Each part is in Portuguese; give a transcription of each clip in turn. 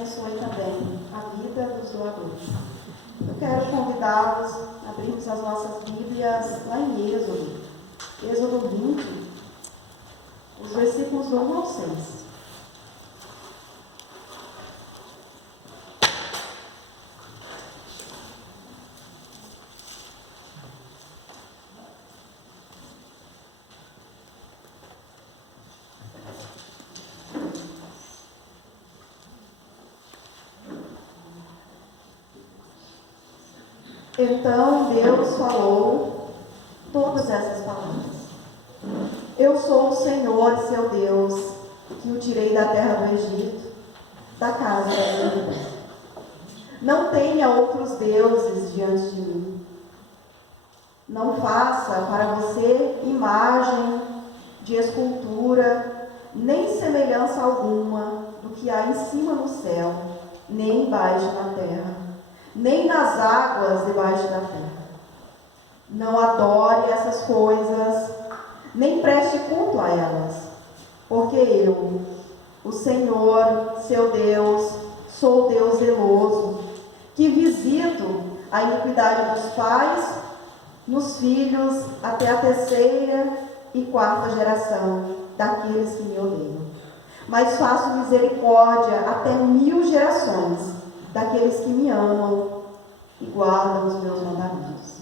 abençoe também a vida dos doadores. Eu quero convidá-los a abrirmos as nossas Bíblias lá em Êxodo 20, os versículos 1 ao 6. Então Deus falou todas essas palavras. Eu sou o Senhor, seu Deus, que o tirei da terra do Egito, da casa da servidão. Não tenha outros deuses diante de mim. Não faça para você imagem de escultura, nem semelhança alguma do que há em cima no céu, nem embaixo na terra, nem nas águas debaixo da terra. Não adore essas coisas, nem preste culto a elas, porque eu, o Senhor, seu Deus, sou Deus zeloso, que visito a iniquidade dos pais nos filhos até a terceira e quarta geração daqueles que me odeiam. Mas faço misericórdia até 1000 gerações daqueles que me amam e guardam os meus mandamentos.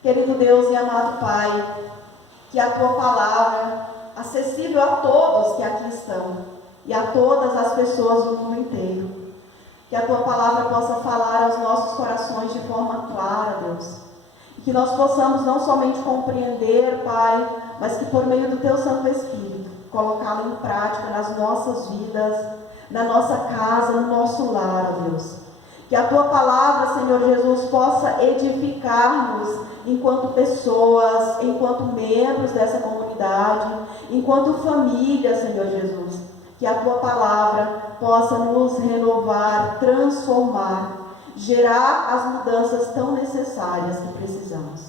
Querido Deus e amado Pai, que a Tua palavra, acessível a todos que aqui estão e a todas as pessoas do mundo inteiro, que a Tua palavra possa falar aos nossos corações de forma clara, Deus, e que nós possamos não somente compreender, Pai, mas que por meio do Teu Santo Espírito, colocá-lo em prática nas nossas vidas, na nossa casa, no nosso lar, ó Deus. Que a Tua palavra, Senhor Jesus, possa edificar-nos enquanto pessoas, enquanto membros dessa comunidade, enquanto família, Senhor Jesus. Que a Tua palavra possa nos renovar, transformar, gerar as mudanças tão necessárias que precisamos.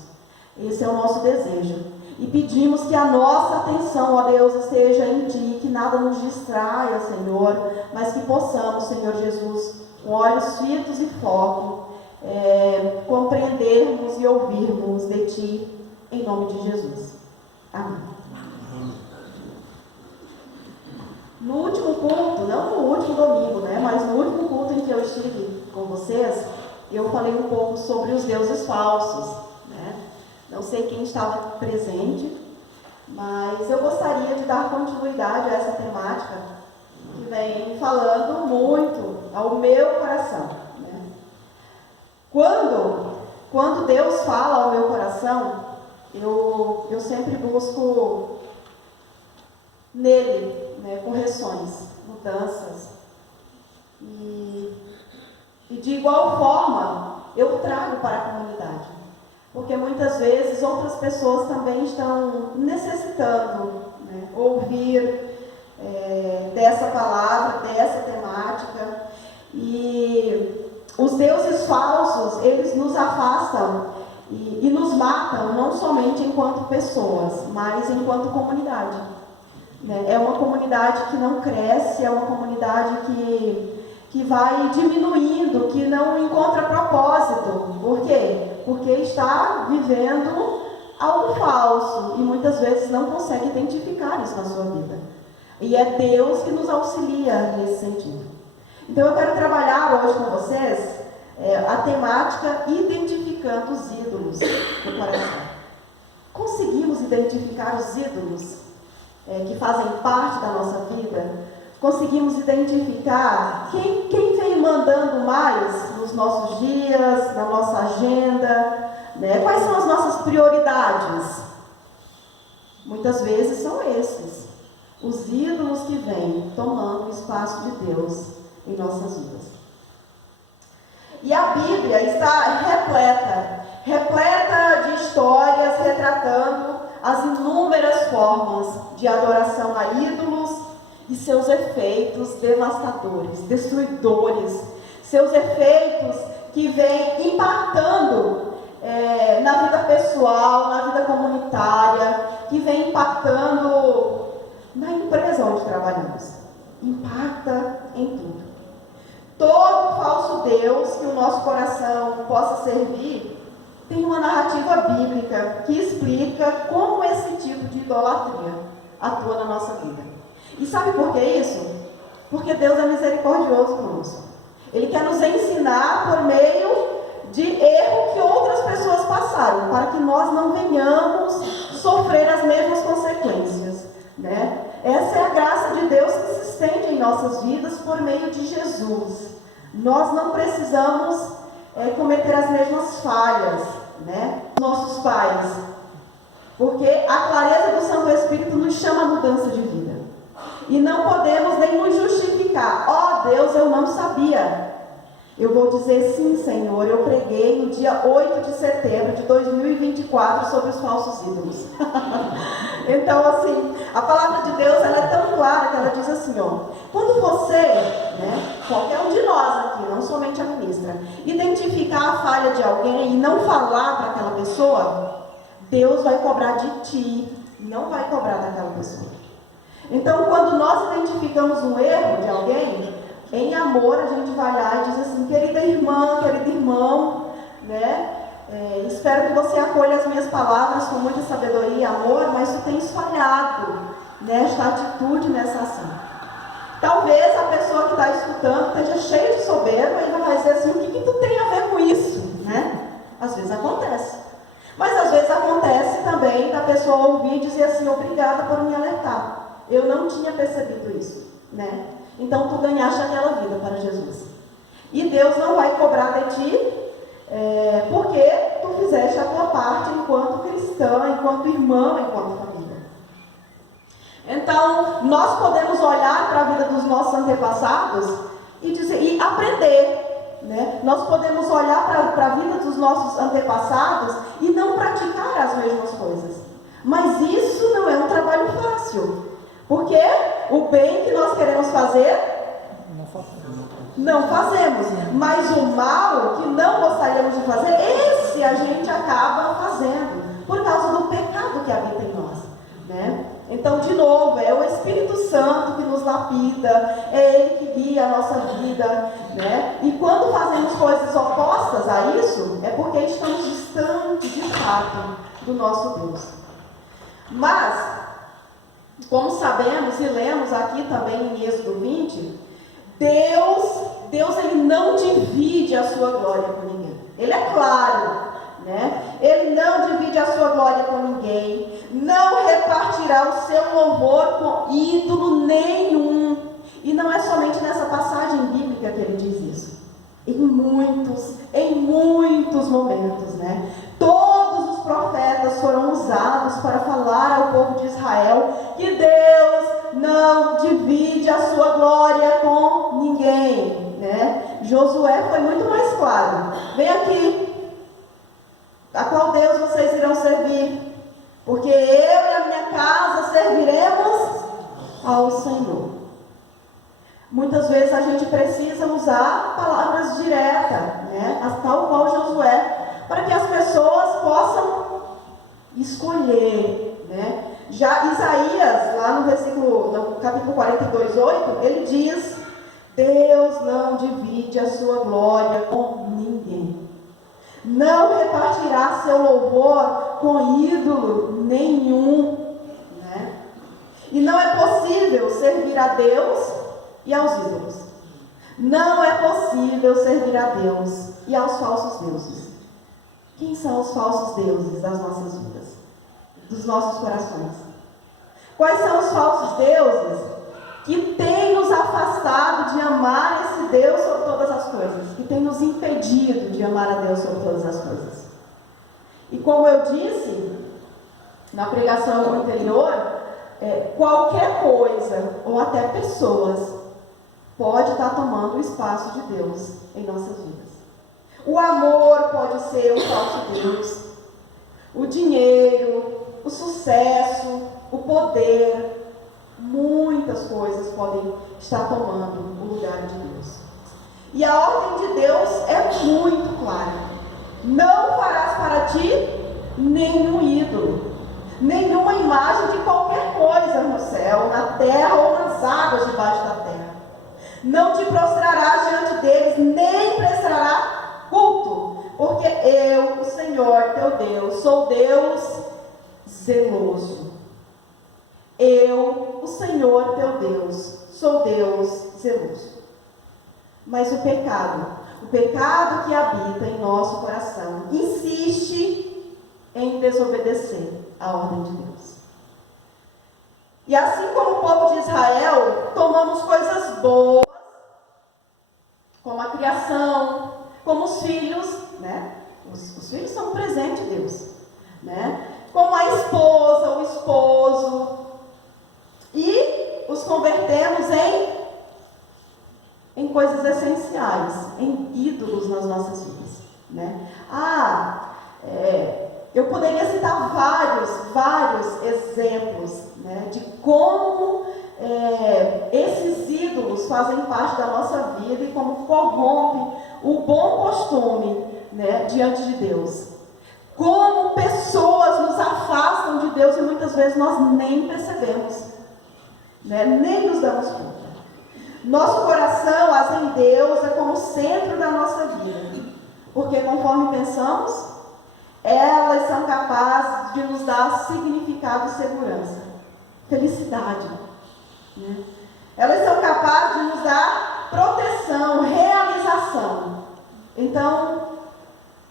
Esse é o nosso desejo. E pedimos que a nossa atenção, ó Deus, esteja em Ti, que nada nos distraia, Senhor, mas que possamos, Senhor Jesus, com olhos fitos e foco, compreendermos e ouvirmos de Ti, em nome de Jesus. Amém. No último culto, não no último domingo, mas no último culto em que eu estive com vocês, eu falei um pouco sobre os deuses falsos. Não sei quem estava presente, mas eu gostaria de dar continuidade a essa temática que vem falando muito ao meu coração. Quando Deus fala ao meu coração, eu sempre busco nele correções, mudanças. E de igual forma, eu trago para a comunidade. Porque muitas vezes outras pessoas também estão necessitando ouvir dessa palavra, dessa temática. E os deuses falsos, eles nos afastam e nos matam, não somente enquanto pessoas, mas enquanto comunidade. É uma comunidade que não cresce, é uma comunidade que vai diminuindo, que não encontra propósito. Por quê? Porque está vivendo algo falso e muitas vezes não consegue identificar isso na sua vida. E é Deus que nos auxilia nesse sentido. Então eu quero trabalhar hoje com vocês a temática identificando os ídolos do coração. Conseguimos identificar os ídolos que fazem parte da nossa vida? Conseguimos identificar quem vem mandando mais nos nossos dias, na nossa agenda, Quais são as nossas prioridades? Muitas vezes são esses, os ídolos que vêm tomando o espaço de Deus em nossas vidas. E a Bíblia está repleta de histórias retratando as inúmeras formas de adoração a ídolos e seus efeitos devastadores, destruidores, seus efeitos que vêm impactando na vida pessoal, na vida comunitária, que vem impactando na empresa onde trabalhamos. Impacta em tudo. Deus que o nosso coração possa servir, tem uma narrativa bíblica que explica como esse tipo de idolatria atua na nossa vida. E sabe por que isso? Porque Deus é misericordioso conosco. Ele quer nos ensinar por meio de erro que outras pessoas passaram, para que nós não venhamos sofrer as mesmas consequências, né? Essa é a graça de Deus que se estende em nossas vidas por meio de Jesus. Nós não precisamos cometer as mesmas falhas, né? Nossos pais, porque a clareza do Santo Espírito nos chama a mudança de vida. E não podemos nem nos justificar. Ó Deus, eu não sabia. Eu vou dizer sim, Senhor, eu preguei no dia 8 de setembro de 2024 sobre os falsos ídolos. Então, assim, a palavra de Deus, ela é tão clara que ela diz assim, ó, quando você, né, qualquer um de nós aqui, não somente a ministra, identificar a falha de alguém e não falar para aquela pessoa, Deus vai cobrar de ti, não vai cobrar daquela pessoa. Então, quando nós identificamos um erro de alguém, em amor, a gente vai lá e diz assim, querida irmã, querido irmão, né? Espero que você acolha as minhas palavras com muita sabedoria e amor, mas tu tens falhado nesta atitude, nessa ação. Talvez a pessoa que está escutando esteja cheia de soberba e ela vai dizer assim, o que tu tem a ver com isso? Né? Às vezes acontece. Mas às vezes acontece também da pessoa ouvir e dizer assim, obrigada por me alertar. Eu não tinha percebido isso, né? Então tu ganhaste aquela vida para Jesus. E Deus não vai cobrar de ti, porque tu fizeste a tua parte enquanto cristã, enquanto irmã, enquanto família. Então, nós podemos olhar para a vida dos nossos antepassados e aprender. Né? Nós podemos olhar para a vida dos nossos antepassados e não praticar as mesmas coisas. Mas isso não é um trabalho fácil. Porque o bem que nós queremos fazer, não fazemos. Mas o mal que não gostaríamos de fazer, esse a gente acaba fazendo. Por causa do pecado que habita em nós. Né? Então, de novo, é o Espírito Santo que nos lapida, é Ele que guia a nossa vida. Né? E quando fazemos coisas opostas a isso, é porque estamos distantes, de fato, do nosso Deus. Mas, como sabemos e lemos aqui também em Êxodo 20, Deus ele não divide a sua glória com ninguém. Ele é claro, né? Ele não divide a sua glória com ninguém, não repartirá o seu louvor com ídolo nenhum. E não é somente nessa passagem bíblica que ele diz isso. Em muitos momentos, né? Todos os profetas foram usados para falar ao povo de Israel que Deus não divide a sua glória com ninguém, né? Josué foi muito mais claro. Vem aqui, a qual Deus vocês irão servir? Porque eu e a minha casa serviremos ao Senhor. Muitas vezes a gente precisa usar palavras diretas, né? Tal qual Josué, para que as pessoas possam escolher, né? Já Isaías, lá no capítulo 42:8, ele diz, Deus não divide a sua glória com ninguém. Não repartirá seu louvor com ídolo nenhum, né? E não é possível servir a Deus e aos ídolos. Não é possível servir a Deus e aos falsos deuses. Quem são os falsos deuses das nossas vidas? Dos nossos corações? Quais são os falsos deuses que têm nos afastado de amar esse Deus sobre todas as coisas? Que têm nos impedido de amar a Deus sobre todas as coisas? E como eu disse na pregação anterior, qualquer coisa ou até pessoas pode estar tomando o espaço de Deus em nossas vidas. O amor pode ser o falso Deus, o dinheiro, o sucesso, o poder, muitas coisas podem estar tomando o lugar de Deus. E a ordem de Deus é muito clara: não farás para ti nenhum ídolo, nenhuma imagem de qualquer coisa no céu, na terra ou nas águas debaixo da terra. Não te prostrarás diante deles, nem prestará culto, porque eu, o Senhor teu Deus, sou Deus zeloso. Eu, o Senhor teu Deus, sou Deus zeloso. Mas o pecado que habita em nosso coração, insiste em desobedecer a ordem de Deus. E assim como o povo de Israel, tomamos coisas boas, como a criação, como os filhos, né? Os filhos são um presente de Deus, né? Como a esposa, o esposo, e os convertemos em coisas essenciais, em ídolos nas nossas vidas, né? Eu poderia citar vários exemplos, né, de como esses ídolos fazem parte da nossa vida e como corrompem o bom costume, né, diante de Deus. Como pessoas nos afastam de Deus e muitas vezes nós nem percebemos, né, nem nos damos conta. Nosso coração, as em Deus, é como o centro da nossa vida, porque conforme pensamos, elas são capazes de nos dar significado e segurança, felicidade, né? Elas são capazes de nos dar proteção, realização. Então,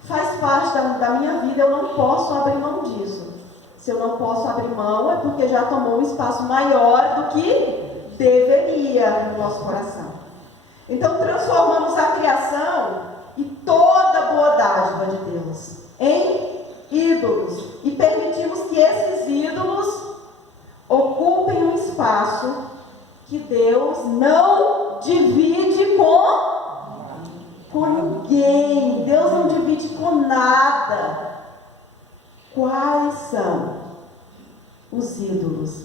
faz parte da minha vida, eu não posso abrir mão disso. Se eu não posso abrir mão, é porque já tomou um espaço maior do que deveria no nosso coração. Então, transformamos a criação e toda boa dádiva de Deus em ídolos e permitimos que esses ídolos ocupem um espaço que Deus não divide com ninguém. Deus não divide com nada. Quais são os ídolos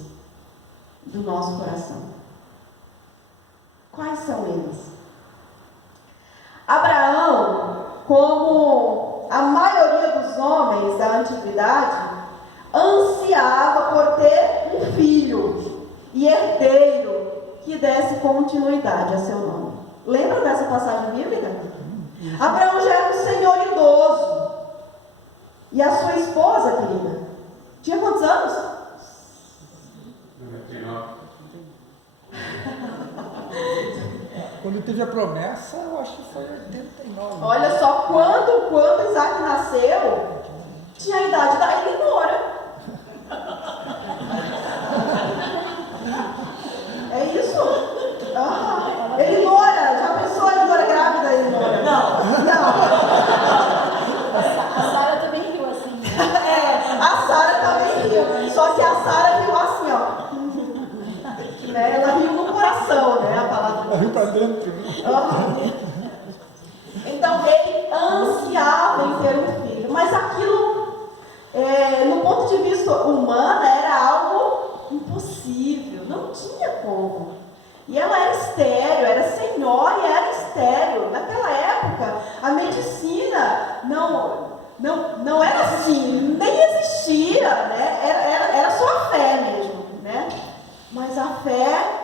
do nosso coração? Quais são eles? Abraão, como a maioria dos homens da antiguidade, ansiava por ter um filho e herdeiro que desse continuidade a seu nome. Lembra dessa passagem bíblica? Abraão já era um senhor idoso. E a sua esposa, querida, tinha quantos anos? 99. Quando teve a promessa, eu acho que foi 89. Olha só, quando Isaac nasceu, tinha a idade da Elinora. É isso? Elinora, já pensou a Elinora grávida, Elinora? Não. A Sara também riu assim. A Sara também riu. Só que a Sara riu assim, ó. Né? Ela riu no coração, né? A palavra. Ela riu pra dentro. Então ele ansiava em ter um filho, mas aquilo, no ponto de vista humano, era algo impossível, não tinha como. E ela era estéril, era senhora e era estéril. Naquela época, a medicina não era assim, nem existia, né? Era só a fé mesmo, né? Mas a fé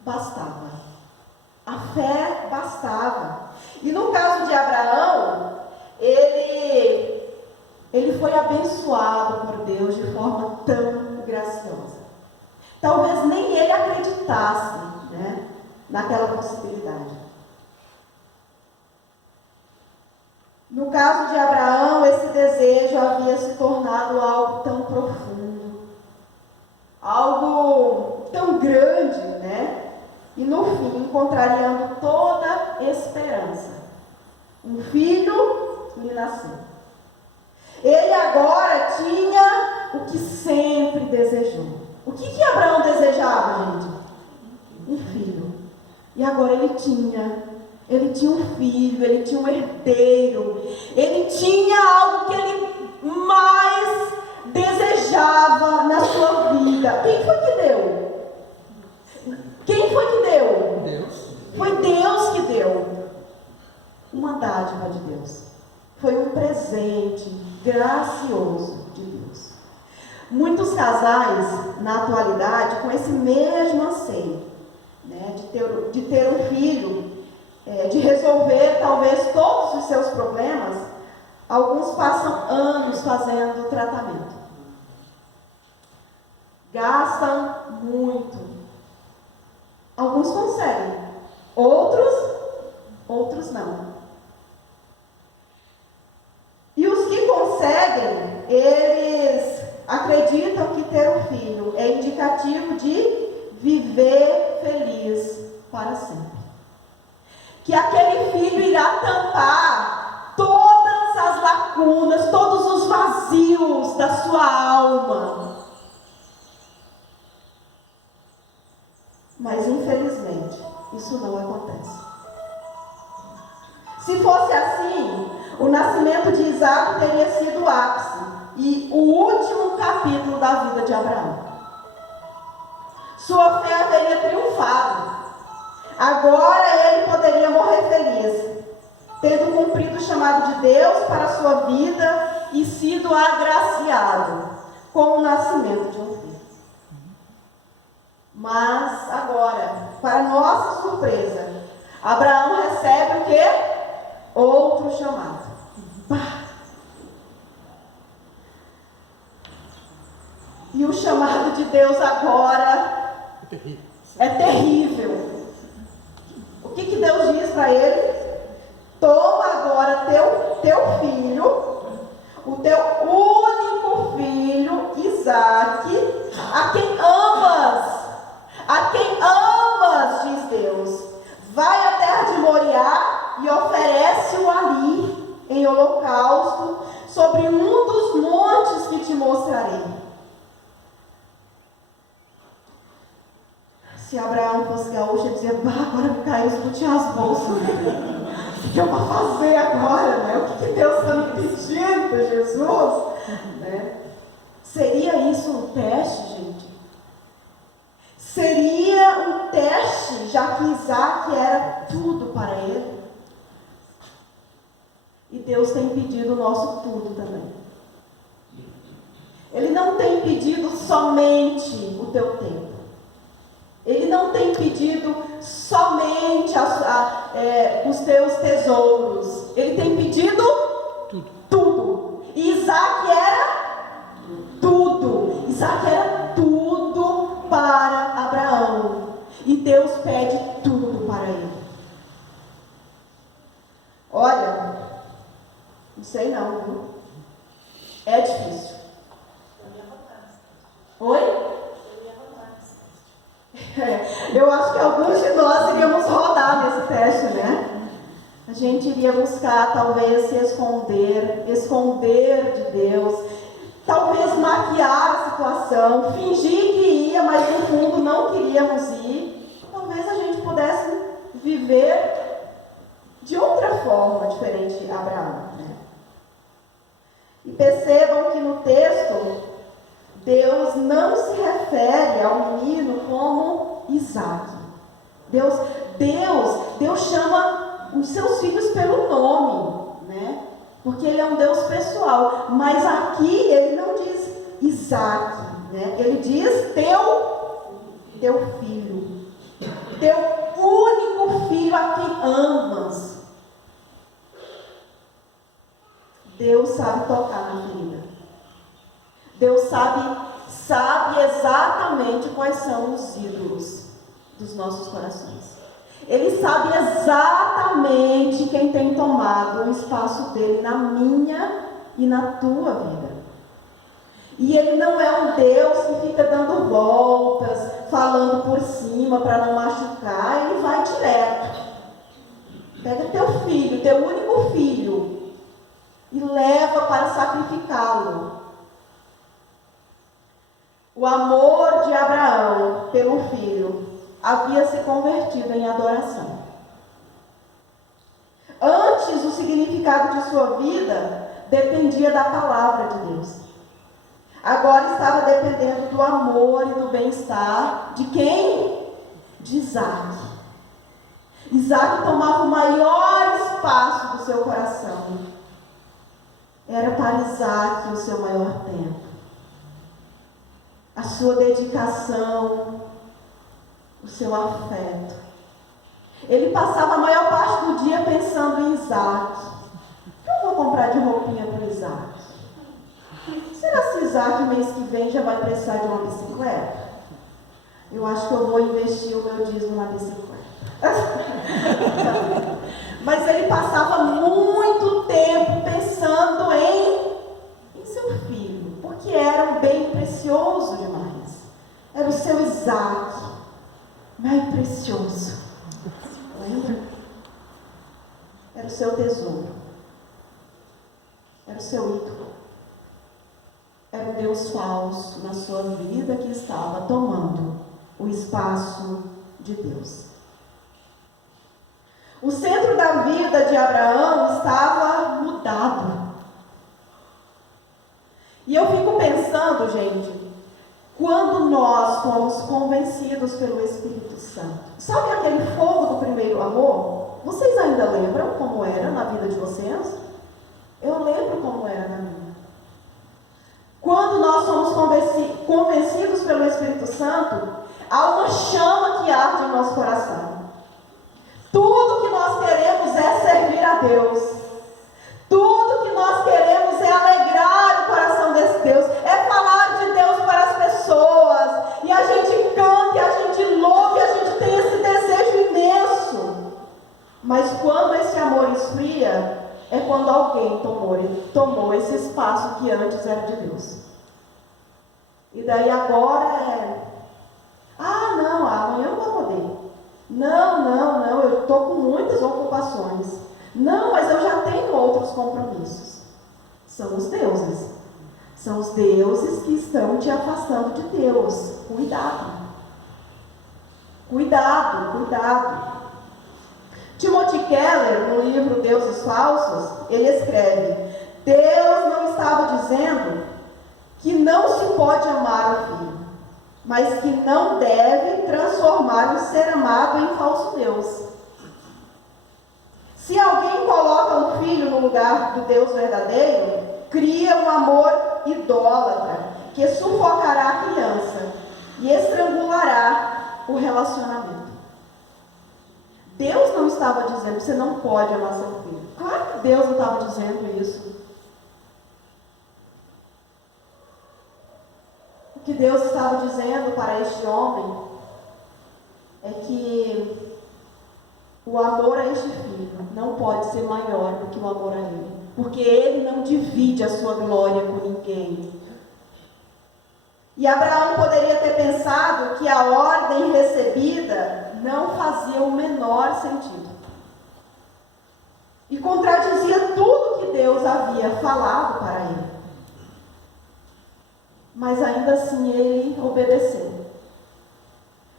bastava. A fé bastava. E no caso de Abraão, ele foi abençoado por Deus de forma tão graciosa. Talvez nem ele acreditasse, né, naquela possibilidade. No caso de Abraão, esse desejo havia se tornado algo tão profundo, algo tão grande, né? E no fim, contrariando toda esperança, um filho lhe nasceu. Ele agora tinha o que sempre desejou. O que Abraão desejava, gente? Um filho. E agora ele tinha um filho, ele tinha um herdeiro, ele tinha algo que ele mais desejava na sua vida. Quem foi que deu? Quem foi que deu? Deus. Foi Deus que deu. Uma dádiva de Deus. Foi um presente gracioso de Deus. Muitos casais, na atualidade, com esse mesmo anseio, né, de ter um filho, de resolver talvez todos os seus problemas, alguns passam anos fazendo tratamento. Gastam muito. Alguns conseguem, outros não. E os que conseguem, eles acreditam que ter um filho é indicativo de viver feliz para sempre. Que aquele filho irá tampar todas as lacunas, todos os vazios da sua alma. Mas infelizmente, isso não acontece. Se fosse assim, o nascimento de Isaac teria sido o ápice e o último capítulo da vida de Abraão. Sua fé haveria triunfado. Agora ele poderia morrer feliz, tendo cumprido o chamado de Deus para a sua vida e sido agraciado com o nascimento de um filho. Mas agora, para nossa surpresa, Abraão recebe o quê? Outro chamado. E o chamado de Deus agora é terrível. O que Deus diz para ele? Toma agora teu filho, o teu único filho, Isaque, a quem amas, diz Deus. Vai à terra de Moriá e oferece-o ali, em holocausto, sobre um dos montes que te mostrarei. Se Abraão fosse gaúcho, ele dizia, agora me caiu os butiás bolsos. O que eu vou fazer agora? Né? O que Deus está me pedindo, Jesus? Né? Seria isso um teste, gente? Seria um teste, já que Isaac era tudo para ele. E Deus tem pedido o nosso tudo também. Ele não tem pedido somente o teu tempo. Ele não tem pedido somente os teus tesouros. Ele tem pedido tudo. E Isaac era tudo. Isaac era tudo para Abraão. E Deus pede tudo para ele. Olha, não sei não, viu? É difícil. Oi? Eu acho que alguns de nós iríamos rodar nesse teste, né? A gente iria buscar, talvez, se esconder de Deus, talvez maquiar a situação, fingir que ia, mas no fundo não queríamos ir. Talvez a gente pudesse viver de outra forma, diferente de Abraão, né? E percebam que no texto, Deus não se refere ao menino como Isaac. Deus chama os seus filhos pelo nome, né? Porque ele é um Deus pessoal. Mas aqui ele não diz Isaac, né? Ele diz teu filho, teu único filho a quem amas. Deus sabe tocar na ferida. Deus sabe exatamente quais são os ídolos dos nossos corações. Ele sabe exatamente quem tem tomado o espaço dele na minha e na tua vida. E ele não é um Deus que fica dando voltas, falando por cima para não machucar. Ele vai direto. Pega teu filho, teu único filho, e leva para sacrificá-lo. O amor de Abraão pelo filho havia se convertido em adoração. Antes, o significado de sua vida dependia da palavra de Deus. Agora estava dependendo do amor e do bem-estar de quem? De Isaac. Isaac tomava o maior espaço do seu coração. Era para Isaac o seu maior tempo. A sua dedicação, o seu afeto. Ele passava a maior parte do dia pensando em Isaac. O que eu vou comprar de roupinha para o Isaac? Será que Isaac mês que vem já vai precisar de uma bicicleta? Eu acho que eu vou investir o meu dízimo na bicicleta. Mas ele passava muito tempo pensando em seu filho, porque era um bem precioso demais. Era o seu Isaac, mais precioso. Lembra? Era o seu tesouro. Era o seu ídolo. Era um Deus falso na sua vida que estava tomando o espaço de Deus. O centro da vida de Abraão estava mudado. E eu fico pensando, gente, quando nós fomos convencidos pelo Espírito Santo. Sabe aquele fogo do primeiro amor? Vocês ainda lembram como era na vida de vocês? Eu lembro como era na minha. Quando nós somos convencidos pelo Espírito Santo, há uma chama que arde em nosso coração. Tudo que nós queremos é servir a Deus. Tudo que nós queremos é alegrar o coração desse Deus. É falar de Deus para as pessoas. E a gente canta, e a gente louva, e a gente tem esse desejo imenso. Mas quando esse amor esfria, é quando alguém tomou esse espaço que antes era de Deus. E daí agora não, amanhã eu não vou poder. Não, eu estou com muitas ocupações. Não, mas eu já tenho outros compromissos. São os deuses. São os deuses que estão te afastando de Deus. Cuidado. Timothy Keller, no livro Deuses Falsos, ele escreve: Deus não estava dizendo que não se pode amar o filho, mas que não deve transformar o ser amado em falso Deus. Se alguém coloca um filho no lugar do Deus verdadeiro, cria um amor idólatra que sufocará a criança e estrangulará o relacionamento. Deus não estava dizendo que você não pode amar seu filho. Claro que Deus não estava dizendo isso. O que Deus estava dizendo para este homem é que o amor a este filho não pode ser maior do que o amor a ele, porque ele não divide a sua glória com ninguém. E Abraão poderia ter pensado que a ordem recebida não fazia o menor sentido e contradizia tudo que Deus havia falado para ele. Mas ainda assim ele obedeceu.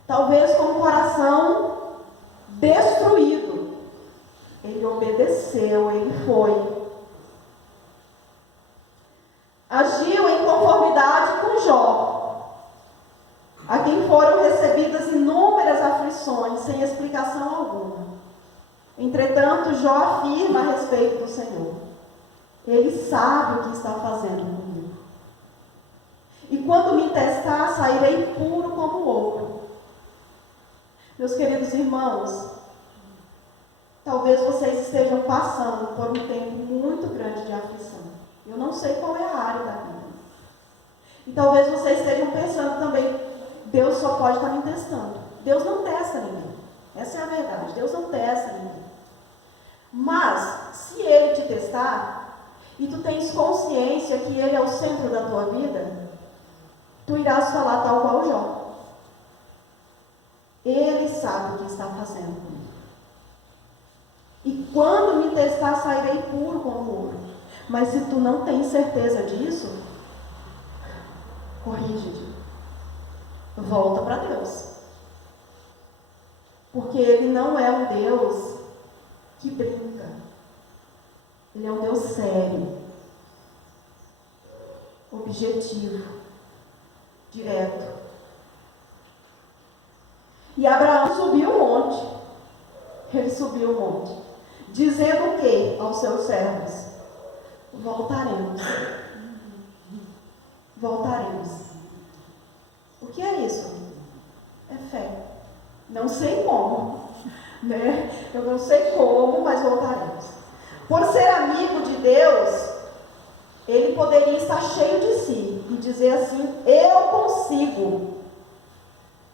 Talvez com o coração destruído. Ele obedeceu, ele foi. Agiu em conformidade com Jó, a quem foram recebidas inúmeras aflições sem explicação alguma. Entretanto, Jó afirma a respeito do Senhor: Ele sabe o que está fazendo comigo. E quando me testar, sairei puro como ouro. Meus queridos irmãos, talvez vocês estejam passando por um tempo muito grande de aflição. Eu não sei qual é a área da vida. E talvez vocês estejam pensando também: Deus só pode estar me testando. Deus não testa ninguém. Essa é a verdade. Deus não testa ninguém. Mas, se Ele te testar, e tu tens consciência que Ele é o centro da tua vida, tu irás falar tal qual Jó. Ele sabe o que está fazendo comigo. E quando me testar, sairei puro como ouro. Mas se tu não tens certeza disso, corrige-te. Volta para Deus. Porque Ele não é um Deus que brinca. Ele é um Deus sério, objetivo, direto. E Abraão subiu o monte. Ele subiu o monte, dizendo o quê aos seus servos? Voltaremos. Voltaremos. O que é isso? É fé. Não sei como, né? Eu não sei como, mas voltaremos. Por ser amigo de Deus, ele poderia estar cheio de si e dizer assim: eu consigo,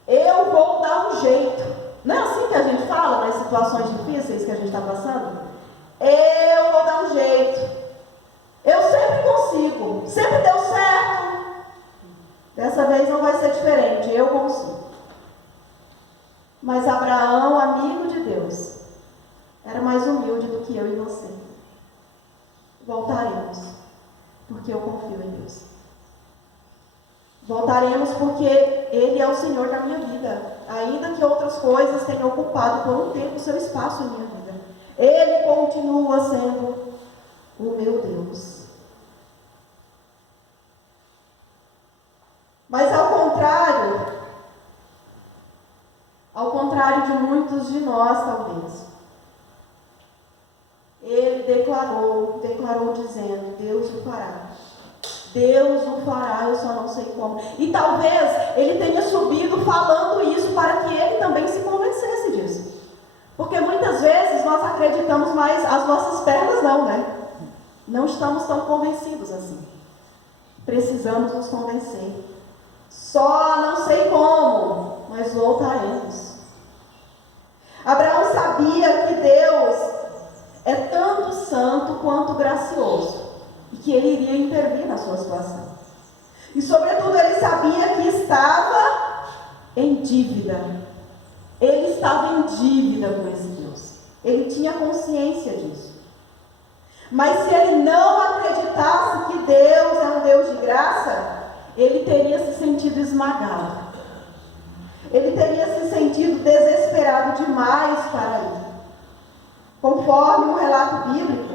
eu vou dar um jeito. Não é assim que a gente fala nas situações difíceis que a gente está passando? Eu vou dar um jeito, eu sempre consigo, sempre deu certo, dessa vez não vai ser diferente, eu consigo. Mas Abraão, amigo de Deus, era mais humilde do que eu e você. Voltaremos, porque eu confio em Deus. Voltaremos porque Ele é o Senhor da minha vida, ainda que outras coisas tenham ocupado por um tempo seu espaço em minha vida. Ele continua sendo o meu Deus. Mas ao contrário de muitos de nós, talvez, ele declarou dizendo: Deus o fará. Deus o fará, eu só não sei como. E talvez ele tenha subido falando isso para que ele também se convencesse disso. Porque muitas vezes nós acreditamos mais as nossas pernas, não, né? Não estamos tão convencidos assim. Precisamos nos convencer. Só não sei como, mas voltaremos. Abraão sabia que Deus é tanto santo quanto gracioso e que ele iria intervir na sua situação. E sobretudo ele sabia que estava em dívida. Ele estava em dívida com esse Deus. Ele tinha consciência disso. Mas se ele não acreditasse que Deus é um Deus de graça, ele teria se sentido esmagado. Ele teria se sentido desesperado demais para ir. Conforme o relato bíblico,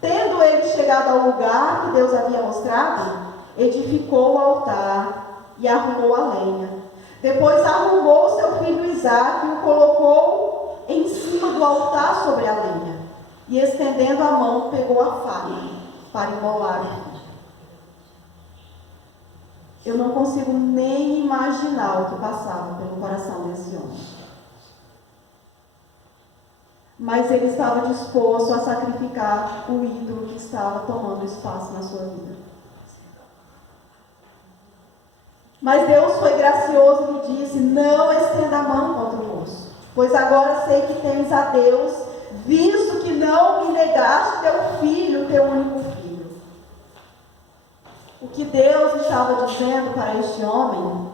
tendo ele chegado ao lugar que Deus havia mostrado, edificou o altar e arrumou a lenha. Depois arrumou seu filho Isaque e o colocou em cima do altar sobre a lenha. E estendendo a mão, pegou a faca para imolar o filho. Eu não consigo nem imaginar o que passava pelo coração desse homem. Mas ele estava disposto a sacrificar o ídolo que estava tomando espaço na sua vida. Mas Deus foi gracioso e disse: não estenda a mão contra o moço, pois agora sei que tens a Deus, visto que não me negaste teu filho, teu único filho. O que Deus estava dizendo para este homem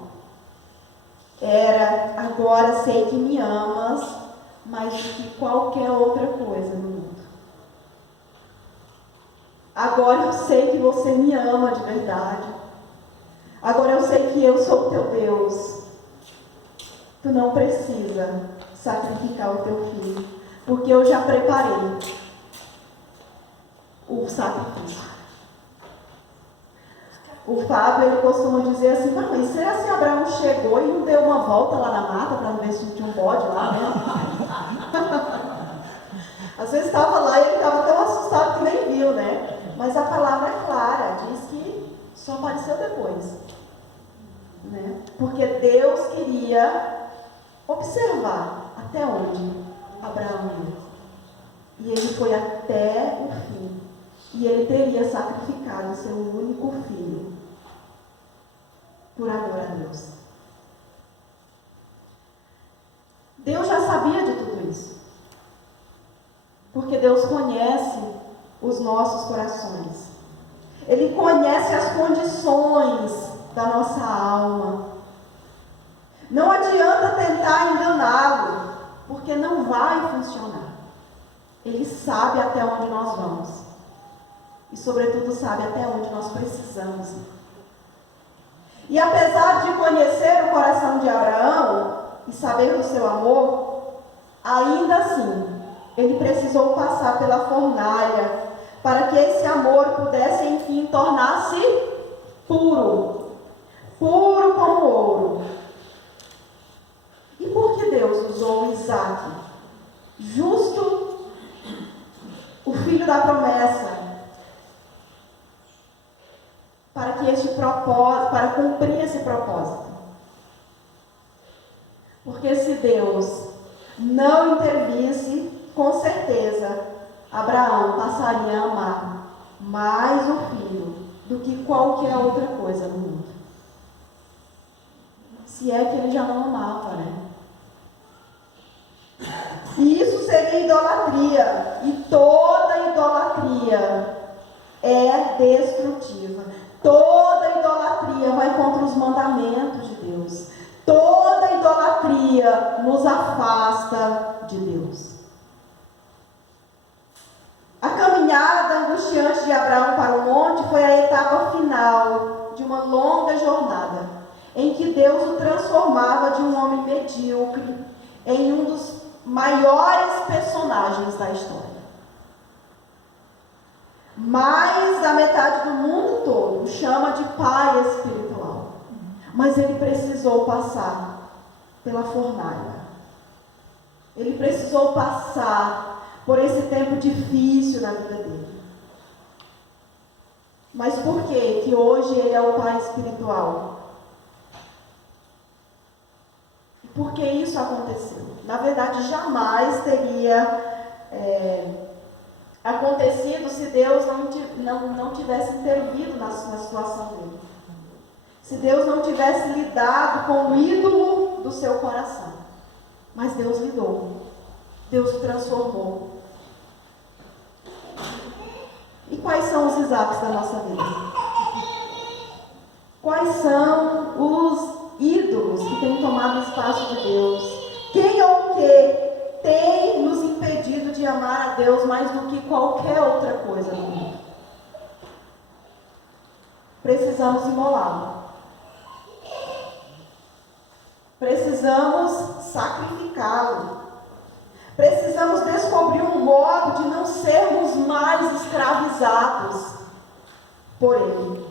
era: agora sei que me amas mais do que qualquer outra coisa no mundo. Agora eu sei que você me ama de verdade. Agora eu sei que eu sou o teu Deus. Tu não precisa sacrificar o teu filho, porque eu já preparei o sacrifício. O Fábio, ele costuma dizer assim: mas será que Abraão chegou e não deu uma volta lá na mata para não ver se tinha um bode lá mesmo? Às vezes estava lá e ele estava tão assustado que nem viu, né? Mas a palavra é clara, diz que só apareceu depois, né? Porque Deus queria observar até onde Abraão ia. E ele foi até o fim. E ele teria sacrificado seu único filho por amor a Deus. Deus já sabia de tudo isso. Porque Deus conhece os nossos corações. Ele conhece as condições da nossa alma. Não adianta tentar enganá-lo, porque não vai funcionar. Ele sabe até onde nós vamos. E, sobretudo, sabe até onde nós precisamos ir. E apesar de conhecer o coração de Abraão e saber do seu amor, ainda assim, ele precisou passar pela fornalha para que esse amor pudesse, enfim, tornar-se puro. Puro como ouro. E por que Deus usou Isaque, justo o filho da promessa, para que este propósito, para cumprir esse propósito? Porque se Deus não intervisse, com certeza Abraão passaria a amar mais o filho do que qualquer outra coisa no mundo. Se é que ele já não amava, né? E isso seria idolatria. E toda idolatria é destrutiva. Toda idolatria vai contra os mandamentos de Deus. Toda idolatria nos afasta de Deus. A caminhada angustiante de Abraão para o monte foi a etapa final de uma longa jornada, em que Deus o transformava de um homem medíocre em um dos maiores personagens da história. Mais da metade do mundo todo o chama de pai espiritual. Mas ele precisou passar pela fornalha. Ele precisou passar por esse tempo difícil na vida dele. Mas por que hoje ele é o pai espiritual? E por que isso aconteceu? Na verdade, jamais teria acontecido se Deus não tivesse intervido na situação dele. Se Deus não tivesse lidado com o ídolo do seu coração. Mas Deus lidou. Deus o transformou. E quais são os Isaques da nossa vida? Quais são os ídolos que têm tomado o espaço de Deus? Quem ou o que tem nos impedido de amar a Deus mais do que qualquer outra coisa no mundo? Precisamos imolá-lo. Precisamos sacrificá-lo. Precisamos descobrir um modo de não sermos mais escravizados por ele.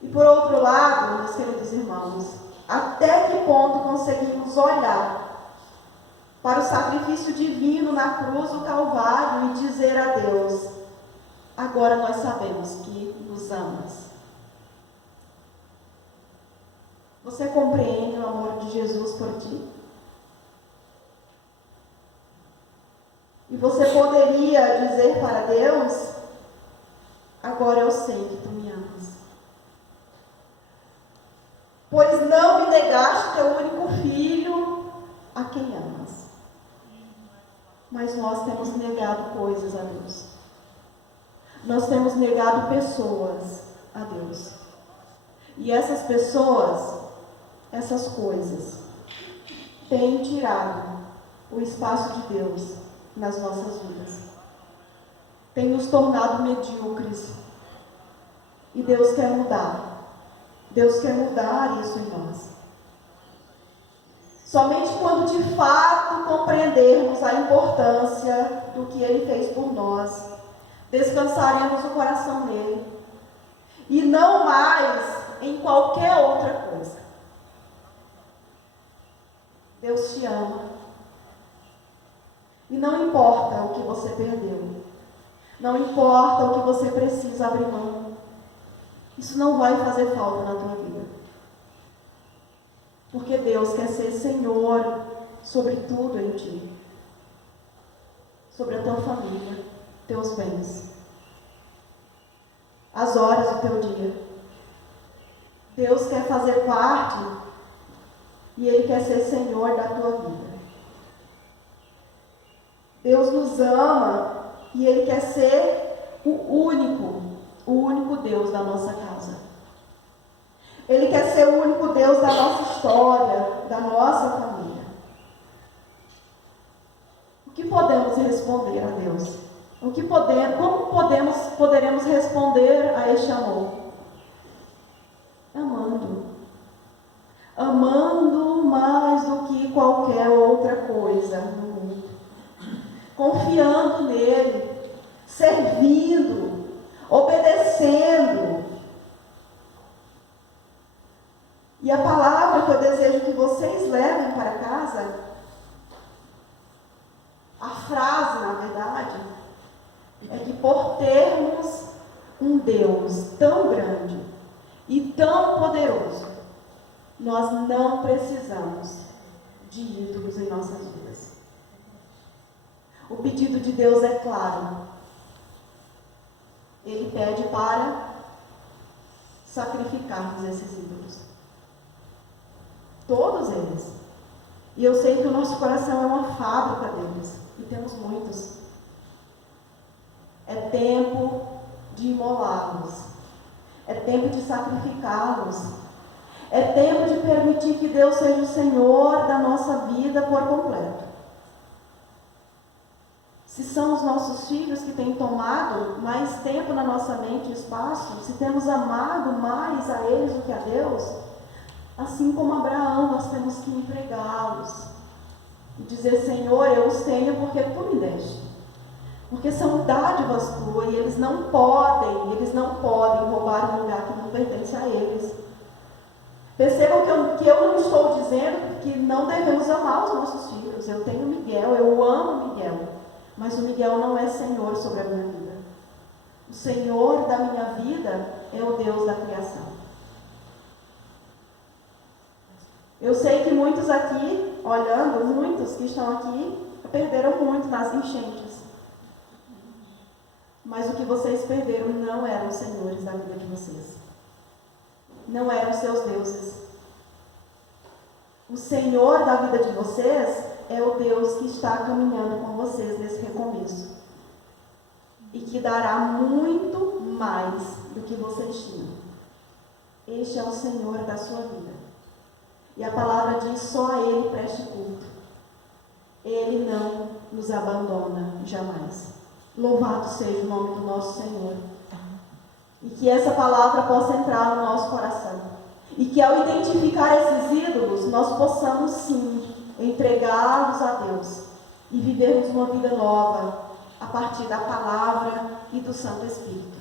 E por outro lado, meus queridos irmãos, até que ponto conseguimos olhar para o sacrifício divino na cruz do Calvário e dizer a Deus: agora nós sabemos que nos amas. Você compreende o amor de Jesus por ti? E você poderia dizer para Deus: agora eu sei que tu me amas. Pois não me negaste teu único filho, a quem amas. Mas nós temos negado coisas a Deus. Nós temos negado pessoas a Deus. E essas pessoas, essas coisas, têm tirado o espaço de Deus nas nossas vidas. Tem nos tornado medíocres. E Deus quer mudar. Deus quer mudar isso em nós. Somente quando de fato compreendermos a importância do que Ele fez por nós, descansaremos o coração nele. E não mais em qualquer outra coisa. Deus te ama. E não importa o que você perdeu. Não importa o que você precisa abrir mão. Isso não vai fazer falta na tua vida. Porque Deus quer ser Senhor sobre tudo em ti. Sobre a tua família, teus bens, as horas do teu dia. Deus quer fazer parte e Ele quer ser Senhor da tua vida. Deus nos ama e Ele quer ser o único Deus da nossa casa. Ele quer ser o único Deus da nossa história, da nossa família. O que podemos responder a Deus? Como poderemos responder a este amor? Amando. Amando mais do que qualquer outra coisa no mundo. Confiando nele, servindo, obedecendo. E a palavra que eu desejo que vocês levem para casa, a frase, na verdade, é que por termos um Deus tão grande e tão poderoso, nós não precisamos de ídolos em nossas vidas. O pedido de Deus é claro. Ele pede para sacrificarmos esses ídolos. Todos eles. E eu sei que o nosso coração é uma fábrica deles. E temos muitos. É tempo de imolá-los. É tempo de sacrificá-los. É tempo de permitir que Deus seja o Senhor da nossa vida por completo. Se são os nossos filhos que têm tomado mais tempo na nossa mente e espaço, se temos amado mais a eles do que a Deus, assim como Abraão, nós temos que entregá-los e dizer: Senhor, eu os tenho porque Tu me deste. Porque são dádivas Tuas e eles não podem roubar um lugar que não pertence a eles. Percebam que eu não estou dizendo que não devemos amar os nossos filhos. Eu tenho Miguel, eu amo Miguel. Mas o Miguel não é Senhor sobre a minha vida. O Senhor da minha vida é o Deus da criação. Eu sei que muitos aqui, olhando, muitos que estão aqui, perderam muito nas enchentes. Mas o que vocês perderam não eram os senhores da vida de vocês. Não eram seus deuses. O Senhor da vida de vocês é o Deus que está caminhando com vocês nesse recomeço. E que dará muito mais do que vocês tinham. Este é o Senhor da sua vida. E a palavra diz: só a Ele preste culto. Ele não nos abandona jamais. Louvado seja o nome do nosso Senhor. E que essa palavra possa entrar no nosso coração. E que ao identificar esses ídolos, nós possamos sim entregá-los a Deus. E vivermos uma vida nova a partir da palavra e do Santo Espírito.